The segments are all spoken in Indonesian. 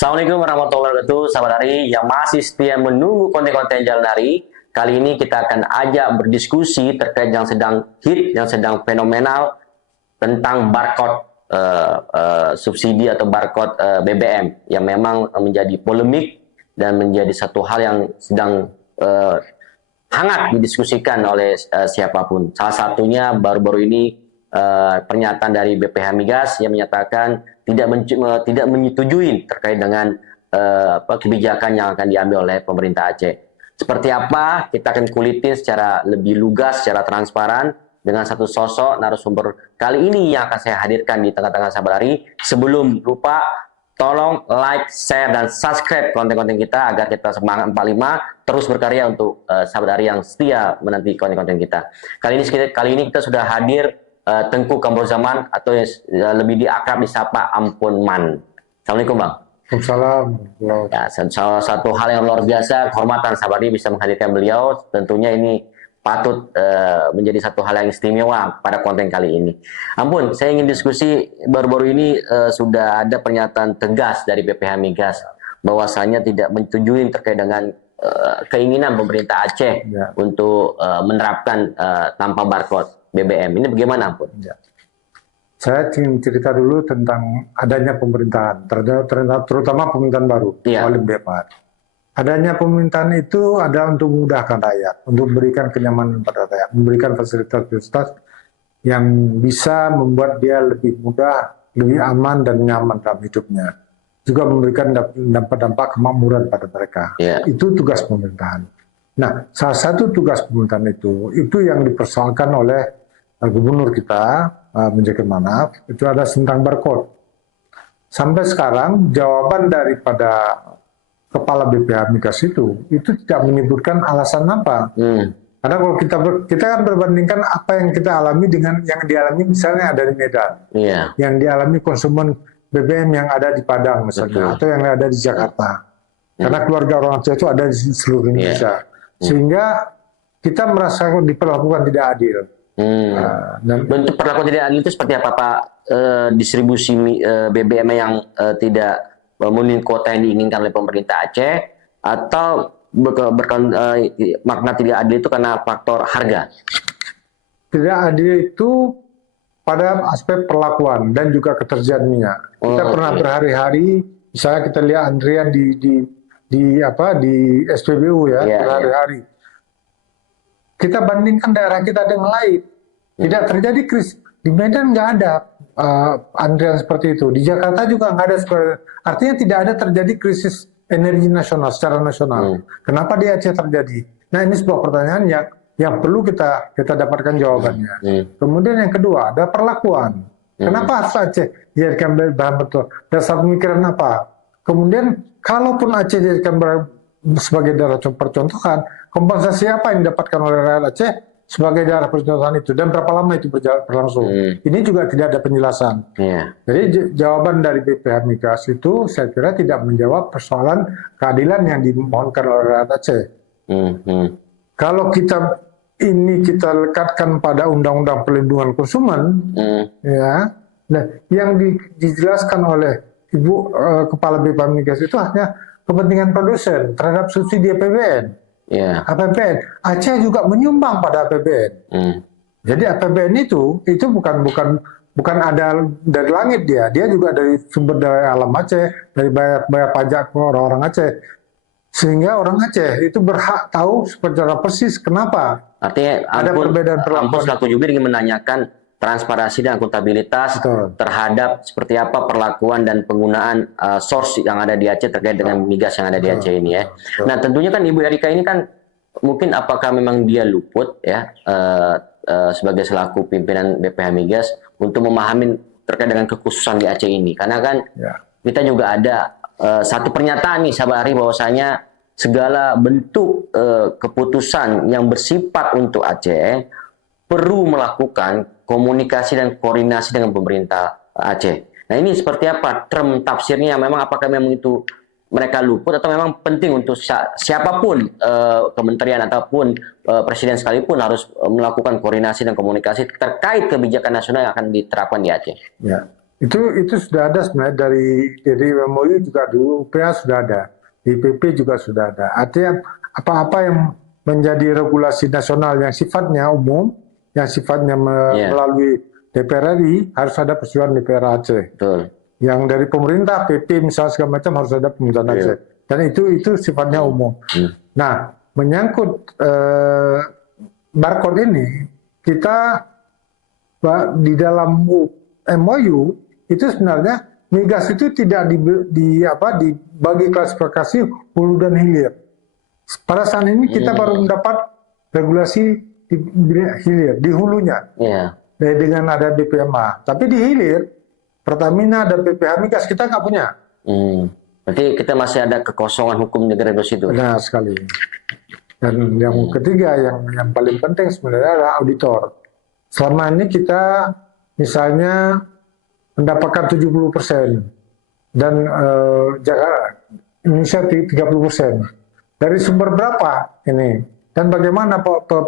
Assalamualaikum warahmatullahi wabarakatuh, sahabat Dari yang masih setia menunggu konten-konten Jalan Dari. Kali ini kita akan ajak berdiskusi terkait yang sedang hit, yang sedang fenomenal tentang barcode subsidi atau barcode BBM yang memang menjadi polemik dan menjadi satu hal yang sedang hangat didiskusikan oleh siapapun. Salah satunya baru-baru ini pernyataan dari BPH Migas yang menyatakan tidak menyetujui terkait dengan kebijakan yang akan diambil oleh pemerintah Aceh. Seperti apa? Kita akan kulitin secara lebih lugas, secara transparan dengan satu sosok narasumber kali ini yang akan saya hadirkan di tengah-tengah sahabat Dari. Sebelum lupa, tolong like, share, dan subscribe konten-konten kita agar kita semangat 45 terus berkarya untuk sahabat Dari yang setia menanti konten-konten kita. Kali ini kita sudah hadir Tengku Kamruzaman atau lebih diakrab disapa Ampun Man. Assalamualaikum Bang. Waalaikumsalam. Ya, salah satu hal yang luar biasa, kehormatan sahabat Dari bisa menghadirkan beliau. Tentunya ini patut menjadi satu hal yang istimewa pada konten kali ini. Ampun, saya ingin diskusi baru-baru ini sudah ada pernyataan tegas dari BPH Migas bahwasanya tidak menyetujui terkait dengan keinginan pemerintah Aceh untuk menerapkan tanpa barcode BBM. Ini bagaimana, Ampun? Ya. Saya ingin cerita dulu tentang adanya pemerintahan, terutama pemerintahan baru oleh BPH. Adanya pemerintahan itu adalah untuk memudahkan rakyat, untuk memberikan kenyamanan pada rakyat, memberikan fasilitas-fasilitas yang bisa membuat dia lebih mudah, lebih aman dan nyaman dalam hidupnya. Juga memberikan dampak-dampak kemakmuran pada mereka. Itu tugas pemerintahan. Nah, salah satu tugas pemerintahan itu yang dipersoalkan oleh gubernur kita, Menjadi Manaf, itu ada tentang barcode. Sampai sekarang jawaban daripada kepala BPH Migas itu tidak menyebutkan alasan apa. Karena kalau kita kan berbandingkan apa yang kita alami dengan yang dialami misalnya ada di Medan, yang dialami konsumen BBM yang ada di Padang misalnya, atau yang ada di Jakarta. Karena keluarga orang Aceh itu ada di seluruh Indonesia, sehingga kita merasa diperlakukan tidak adil. Dan bentuk perlakuan tidak adil itu seperti apa, Pak? Distribusi BBM yang tidak memenuhi kuota yang diinginkan oleh pemerintah Aceh, atau makna tidak adil itu karena faktor harga? Tidak adil itu pada aspek perlakuan dan juga ketersediaan minyak. Kita pernah berhari-hari, misalnya kita lihat antrian di SPBU berhari-hari. Kita bandingkan daerah kita dengan lain, tidak terjadi krisis. Di Medan nggak ada antrian seperti itu. Di Jakarta juga nggak ada. Artinya tidak ada terjadi krisis energi nasional secara nasional. Kenapa di Aceh terjadi? Nah, ini sebuah pertanyaan yang perlu kita dapatkan jawabannya. Kemudian yang kedua ada perlakuan. Kenapa harus Aceh dijadikan bahan betul? Dasar pemikiran apa? Kemudian kalaupun Aceh dijadikan sebagai daerah percontohan, kompensasi apa yang didapatkan oleh rakyat Aceh sebagai daerah percontohan itu, dan berapa lama itu berlangsung? Ini juga tidak ada penjelasan. Jadi jawaban dari BPH Migas itu saya kira tidak menjawab persoalan keadilan yang dimohonkan oleh rakyat Aceh. Kalau kita lekatkan pada Undang-Undang Perlindungan Konsumen, nah, yang dijelaskan oleh Ibu Kepala BPH Migas itu hanya kepentingan produsen terhadap subsidi APBN. APBN, Aceh juga menyumbang pada APBN. Jadi APBN itu bukan ada dari langit dia juga dari sumber daya alam Aceh, dari bayar pajak ke orang-orang Aceh. Sehingga orang Aceh itu berhak tahu secara persis kenapa. Artinya ada perbedaan perlakuan. Ampun selaku jubir ingin menanyakan transparansi dan akuntabilitas terhadap seperti apa perlakuan dan penggunaan source yang ada di Aceh terkait dengan migas yang ada di Aceh ini ya. Nah, tentunya kan Ibu Erika ini kan mungkin apakah memang dia luput ya sebagai selaku pimpinan BPH Migas untuk memahami terkait dengan kekhususan di Aceh ini, karena kan kita juga ada satu pernyataan nih sahabat Ari bahwasanya segala bentuk keputusan yang bersifat untuk Aceh perlu melakukan komunikasi dan koordinasi dengan pemerintah Aceh. Nah, ini seperti apa term tafsirnya? Memang apakah memang itu mereka luput atau memang penting untuk siapapun kementerian ataupun presiden sekalipun harus melakukan koordinasi dan komunikasi terkait kebijakan nasional yang akan diterapkan di Aceh? Ya. Itu sudah ada sebenarnya dari MOU juga dulu, UPA sudah ada, di PP juga sudah ada. Artinya apa-apa yang menjadi regulasi nasional yang sifatnya umum, yang sifatnya Iya, melalui DPR RI harus ada persetujuan DPR Aceh. betul. Yang dari pemerintah PP misalnya segala macam harus ada pemerintahan Iya. Aceh. Dan itu sifatnya umum. Nah, menyangkut barcode ini, kita di dalam MOU itu sebenarnya migas itu tidak dibagi klasifikasi hulu dan hilir. Pada saat ini kita baru mendapat regulasi di hilir, di hulunya, Iya. dengan ada BPMA. Tapi di hilir, Pertamina dan BPH Migas kita nggak punya. Berarti kita masih ada kekosongan hukum negara di situ. Benar sekali. Dan yang ketiga, yang paling penting sebenarnya adalah auditor. Selama ini kita misalnya mendapatkan 70% dan Indonesia 30%. Dari sumber berapa ini? Dan bagaimana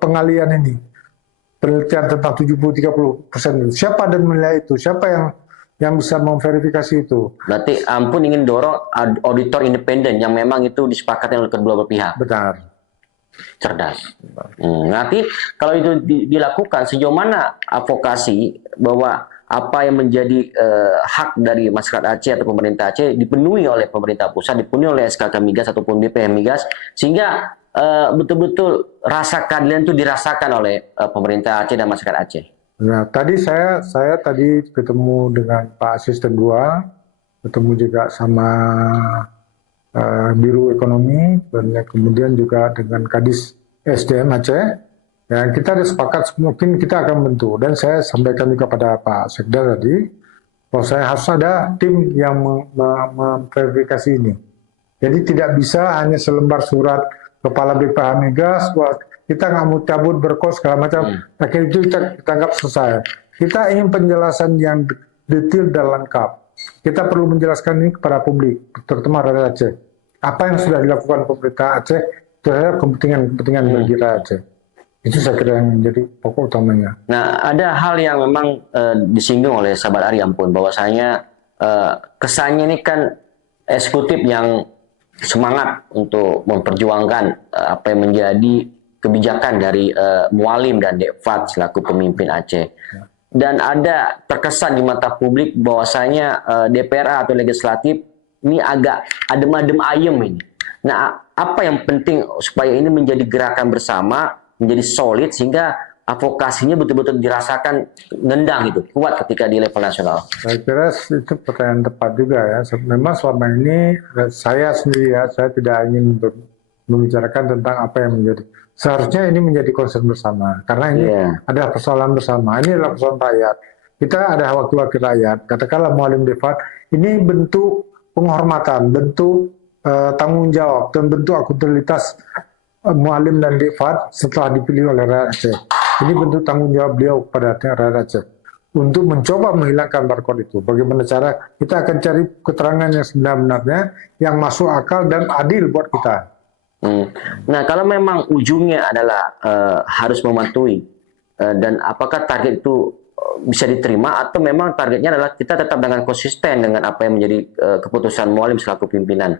pengalian ini? Penelitian tentang 70-30% itu. Siapa dan menilai itu? Siapa yang bisa memverifikasi itu? Berarti Ampun ingin dorong auditor independen yang memang itu disepakati oleh kedua belah pihak. Benar. Cerdas. Nanti kalau itu dilakukan, sejauh mana advokasi bahwa apa yang menjadi hak dari masyarakat Aceh atau pemerintah Aceh dipenuhi oleh pemerintah pusat, dipenuhi oleh SKK Migas ataupun BPM Migas, sehingga betul-betul rasa keadilan itu dirasakan oleh pemerintah Aceh dan masyarakat Aceh. Nah, tadi saya tadi ketemu dengan Pak Asisten 2, ketemu juga sama Biro Ekonomi, dan kemudian juga dengan Kadis SDM Aceh. Ya, kita ada sepakat mungkin kita akan bentuk, dan saya sampaikan juga pada Pak Sekda tadi bahwa saya harus ada tim yang memverifikasi ini. Jadi tidak bisa hanya selembar surat kepala BPH Migas bahwa kita nggak mau cabut berkos segala macam, akhirnya itu kita anggap selesai. Kita ingin penjelasan yang detail dan lengkap. Kita perlu menjelaskan ini kepada publik, terutama rakyat Aceh. Apa yang sudah dilakukan pemerintah Aceh terhadap kepentingan bagi rakyat Aceh. Itu saya kira yang menjadi pokok utamanya. Nah, ada hal yang memang disinggung oleh sahabat Ari Ampun, bahwasanya kesannya ini kan eksekutif yang semangat untuk memperjuangkan apa yang menjadi kebijakan dari Mualim dan Dekfat selaku pemimpin Aceh. Dan ada terkesan di mata publik bahwasanya DPR atau legislatif ini agak adem-adem ayem ini. Nah, apa yang penting supaya ini menjadi gerakan bersama, menjadi solid sehingga advokasinya betul-betul dirasakan nendang itu, kuat ketika di level nasional. Saya kira itu pertanyaan tepat juga ya. Memang selama ini saya sendiri ya, saya tidak ingin membicarakan tentang apa yang menjadi. Seharusnya ini menjadi concern bersama, karena ini adalah persoalan bersama. Ini adalah persoalan rakyat. Kita ada wakil-wakil rakyat. Katakanlah Mualim Dekfat, ini bentuk penghormatan, bentuk tanggung jawab, dan bentuk akuntabilitas Mualim dan Dekfat setelah dipilih oleh rakyat Aceh. Ini bentuk tanggung jawab beliau kepada rakyat Aceh untuk mencoba menghilangkan barcode itu. Bagaimana cara kita akan cari keterangan yang sebenarnya, yang masuk akal dan adil buat kita. Nah, kalau memang ujungnya adalah harus mematuhi dan apakah target itu bisa diterima atau memang targetnya adalah kita tetap dengan konsisten dengan apa yang menjadi keputusan Mualim selaku pimpinan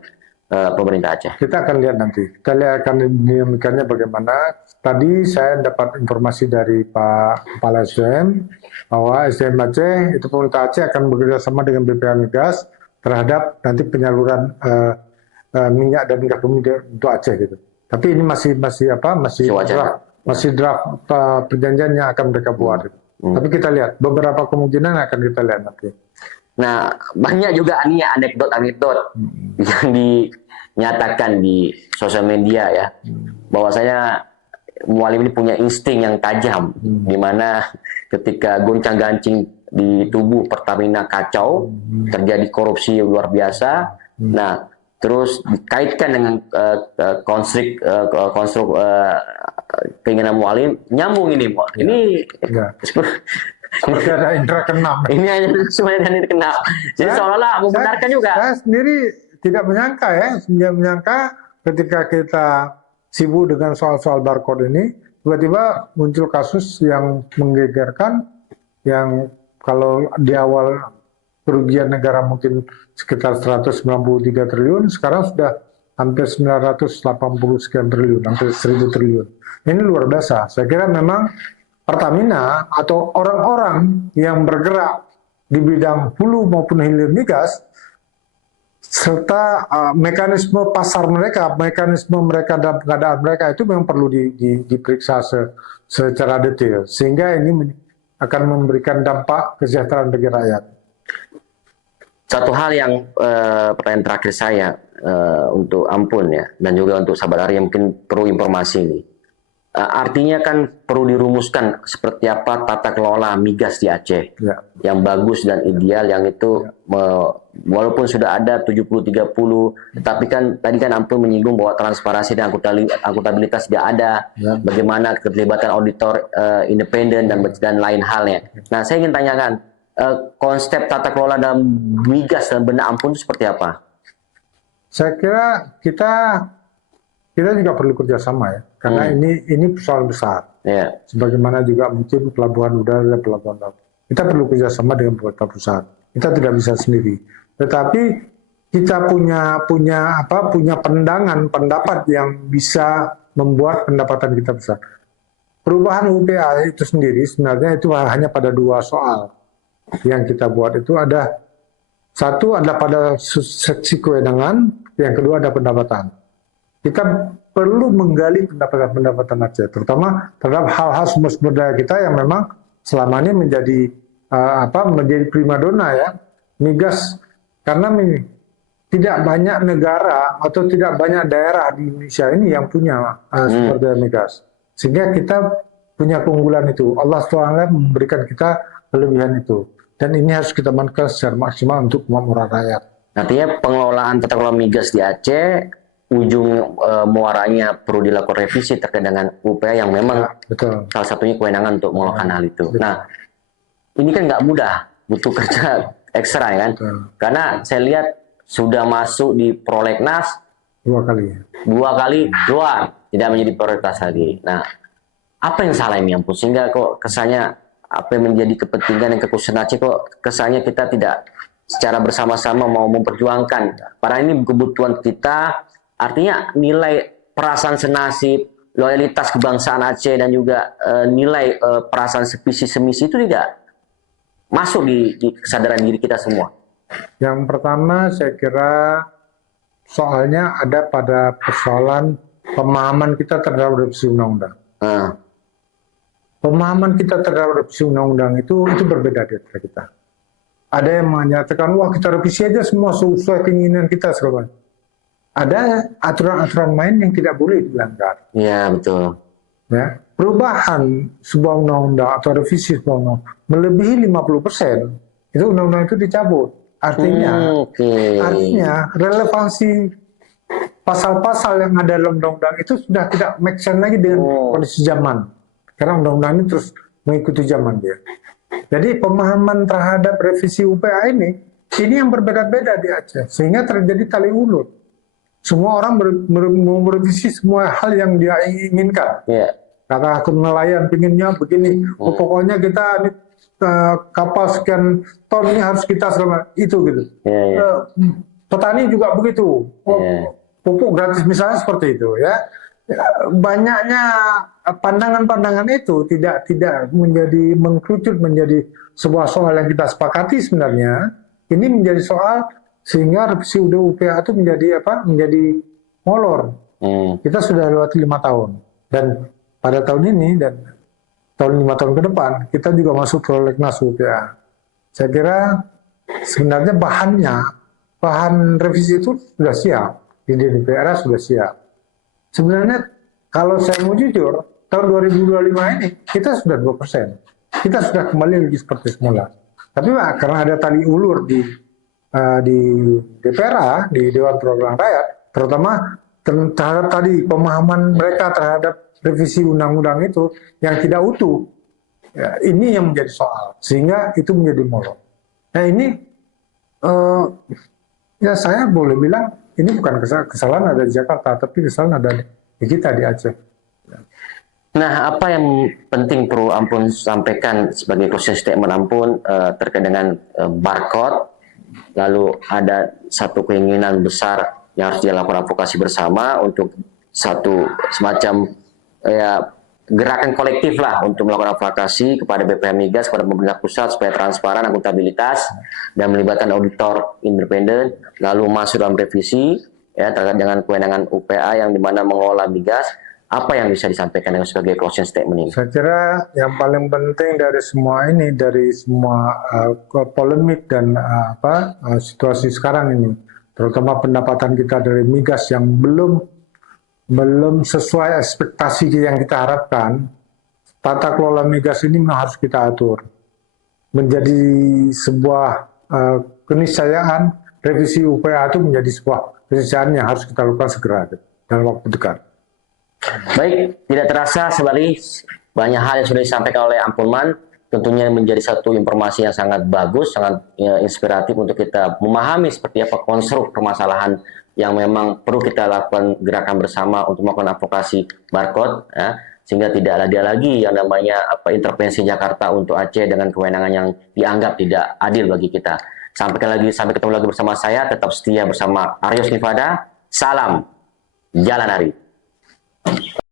pemerintah Aceh. Kita akan lihat nanti. Kita lihat akan dinamikanya bagaimana. Tadi saya dapat informasi dari Pak Kepala SDM bahwa SDM Aceh itu pemerintah Aceh akan bekerjasama dengan BPH Migas terhadap nanti penyaluran minyak dan gas bumi untuk Aceh gitu. Tapi ini masih draft perjanjian yang akan mereka buat. Tapi kita lihat beberapa kemungkinan akan kita lihat nanti. Nah, banyak juga nih anekdot yang dinyatakan di sosial media ya, bahwasanya Mualim ini punya insting yang tajam, di mana ketika goncang-gancing di tubuh Pertamina kacau, terjadi korupsi luar biasa. Nah, terus dikaitkan dengan konstruk keinginan Mualim, nyambung ini, ini seperti ada indera keenam. ini hanya sebenarnya indera keenam. Jadi seolah-olah membenarkan juga. Saya sendiri tidak menyangka ya, tidak menyangka ketika kita sibuk dengan soal-soal barcode ini, tiba-tiba muncul kasus yang menggegerkan, yang kalau di awal kerugian negara mungkin sekitar 193 triliun, sekarang sudah hampir 980 sekian triliun, hampir 1000 triliun. Ini luar biasa. Saya kira memang Pertamina atau orang-orang yang bergerak di bidang hulu maupun hilir migas, serta mekanisme pasar mereka, mekanisme mereka dan pengadaan mereka itu memang perlu diperiksa secara detail, sehingga ini akan memberikan dampak kesejahteraan bagi rakyat. Satu hal yang pertanyaan terakhir saya untuk Ampun ya, dan juga untuk sahabat Ari yang mungkin perlu informasi ini. Artinya kan perlu dirumuskan seperti apa tata kelola migas di Aceh yang bagus dan ideal, yang itu walaupun sudah ada 70-30, tetapi kan tadi kan Ampun menyinggung bahwa transparansi dan akuntabilitas tidak ada, bagaimana keterlibatan auditor independen dan lain halnya. Nah, saya ingin tanyakan konsep tata kelola dalam migas dan benda Ampun itu seperti apa? Saya kira kita juga perlu kerjasama ya, karena ini persoalan besar. Sebagaimana juga mungkin pelabuhan udara dan pelabuhan laut. Kita perlu kerjasama dengan pemerintah pusat. Kita tidak bisa sendiri. Tetapi kita punya pendapat yang bisa membuat pendapatan kita besar. Perubahan UPA itu sendiri sebenarnya itu hanya pada dua soal yang kita buat. Itu ada satu adalah pada seksi kewenangan, yang kedua ada pendapatan. Kita perlu menggali pendapatan Aceh, terutama terhadap hal-hal sumber daya kita yang memang selama ini menjadi primadona ya, migas, karena tidak banyak negara atau tidak banyak daerah di Indonesia ini yang punya sumber daya migas, sehingga kita punya keunggulan itu. Allah SWT memberikan kita kelebihan itu, dan ini harus kita manfaatkan secara maksimal untuk memakmurkan rakyat. Artinya pengelolaan tata kelola migas di Aceh, ujung muaranya perlu dilakukan revisi terkait dengan UPA yang memang salah satunya kewenangan untuk mengelola hal itu. Nah, ini kan nggak mudah, butuh kerja ekstra ya kan? Karena saya lihat sudah masuk di prolegnas dua kali keluar, tidak menjadi prioritas lagi. Nah, apa yang salah ini Ampun, sehingga kok kesannya apa yang menjadi kepentingan dan kekhususan Aceh kok kesannya kita tidak secara bersama-sama mau memperjuangkan, padahal ini kebutuhan kita. Artinya nilai perasaan senasib, loyalitas kebangsaan Aceh, dan juga nilai perasaan sevisi semisi itu tidak masuk di kesadaran diri kita semua. Yang pertama saya kira soalnya ada pada persoalan pemahaman kita terhadap revisi undang-undang. Pemahaman kita terhadap revisi undang-undang itu berbeda di antara kita. Ada yang menyatakan, wah kita revisi aja semua sesuai keinginan kita segala macam. Ada aturan-aturan main yang tidak boleh dilanggar. Iya, betul. Ya, perubahan sebuah undang-undang atau revisi sebuah undang-undang melebihi 50%, itu undang-undang itu dicabut. Artinya relevansi pasal-pasal yang ada dalam undang-undang itu sudah tidak make sense lagi dengan kondisi zaman. Karena undang-undang ini terus mengikuti zaman dia. Jadi pemahaman terhadap revisi UPA ini yang berbeda-beda di Aceh, sehingga terjadi tali ulur. Semua orang mau merevisi semua hal yang dia inginkan. Kata nelayan pinginnya begini, pokoknya kita ini kapal sekian ton ini harus kita selama itu gitu. Petani juga begitu, pupuk gratis misalnya seperti itu ya. Banyaknya pandangan-pandangan itu tidak menjadi mengkerucut menjadi sebuah soal yang kita sepakati sebenarnya. Ini menjadi soal sehingga revisi UPA itu menjadi molor. Kita sudah lewati 5 tahun, dan pada tahun ini dan tahun 5 tahun ke depan kita juga masuk prolegnas UPA. Saya kira sebenarnya bahan revisi itu sudah siap, di DPR sudah siap. Sebenarnya kalau saya mau jujur, tahun 2025 ini kita sudah 2%. Kita sudah kembali lagi seperti semula. Tapi karena ada tali ulur di DPR, di Dewan Perwakilan Rakyat, terutama terhadap tadi pemahaman mereka terhadap revisi undang-undang itu yang tidak utuh, ya, ini yang menjadi soal, sehingga itu menjadi molor. Nah ini, ya saya boleh bilang ini bukan kesalahan ada di Jakarta, tapi kesalahan ada di kita di Aceh. Nah, apa yang penting perlu Ampun sampaikan sebagai closing statement Ampun terkait dengan barcode lalu ada satu keinginan besar yang harus dilakukan advokasi bersama untuk satu semacam ya gerakan kolektif lah untuk melakukan advokasi kepada BPH Migas, kepada pemerintah pusat supaya transparan, akuntabilitas, dan melibatkan auditor independen, lalu masuk dalam revisi ya terkait dengan kewenangan UPA yang dimana mengelola migas. Apa yang bisa disampaikan dengan sebagai closing statement ini? Saya kira yang paling penting dari semua ini, dari semua polemik dan situasi sekarang ini, terutama pendapatan kita dari migas yang belum sesuai ekspektasi yang kita harapkan, tata kelola migas ini memang harus kita atur. Menjadi sebuah keniscayaan, revisi UPA itu menjadi sebuah keniscayaan yang harus kita lakukan segera dalam waktu dekat. Baik, tidak terasa sebalik banyak hal yang sudah disampaikan oleh Ampunman, tentunya menjadi satu informasi yang sangat bagus, sangat inspiratif untuk kita memahami seperti apa konstruk permasalahan yang memang perlu kita lakukan gerakan bersama untuk melakukan advokasi barcode, ya, sehingga tidak ada lagi yang namanya intervensi Jakarta untuk Aceh dengan kewenangan yang dianggap tidak adil bagi kita. Sampai ketemu lagi bersama saya, tetap setia bersama Aryos Nifada. Salam Jalan Hari.